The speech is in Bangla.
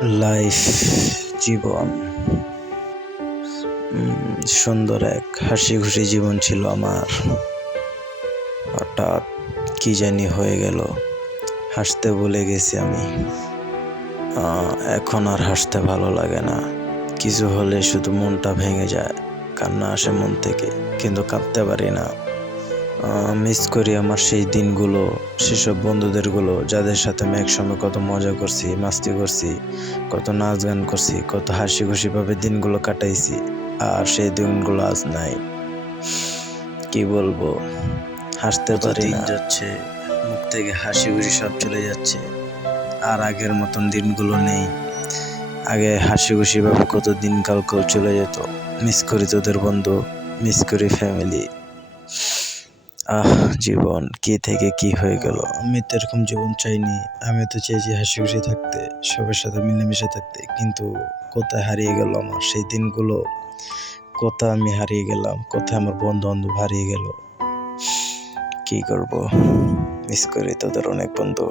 লাইফ, জীবন সুন্দর এক হাসি খুশি জীবন ছিল আমার। হঠাৎ কি জানি হয়ে গেল, হাসতে ভুলে গেছি আমি। এখন আর হাসতে ভালো লাগে না। কিছু হলে শুধু মনটা ভেঙে যায়, কান্না আসে মন থেকে, কিন্তু কাঁদতে পারি না। মিস করি আমার সেই দিনগুলো, সেসব বন্ধুদেরগুলো যাদের সাথে আমি একসময় কত মজা করছি, মাস্তি করছি, কত নাচ গান করছি, কত হাসি খুশিভাবে দিনগুলো কাটাইছি। আর সেই দিনগুলো আজ নাই। কি বলবো, হাসতে পারি না। যাচ্ছে মুখ থেকে হাসি খুশি সব চলে যাচ্ছে, আর আগের মতন দিনগুলো নেই। আগে হাসি খুশিভাবে কত দিনকাল চলে যেত। মিস করি তোদের বন্ধু, মিস করি ফ্যামিলি। জীবন কি থেকে কি হয়ে গেল। আমি তো এরকম জীবন চাইনি। আমি তো চেয়েছি হাসি খুশি থাকতে, সবার সাথে মিলেমিশে থাকতে, কিন্তু কোথায় হারিয়ে গেল আমার সেই দিনগুলো। কোথায় আমি হারিয়ে গেলাম, কোথায় আমার বন্ধু বান্ধব হারিয়ে গেল। কি করব, মিস করি তোদের অনেক বন্ধু।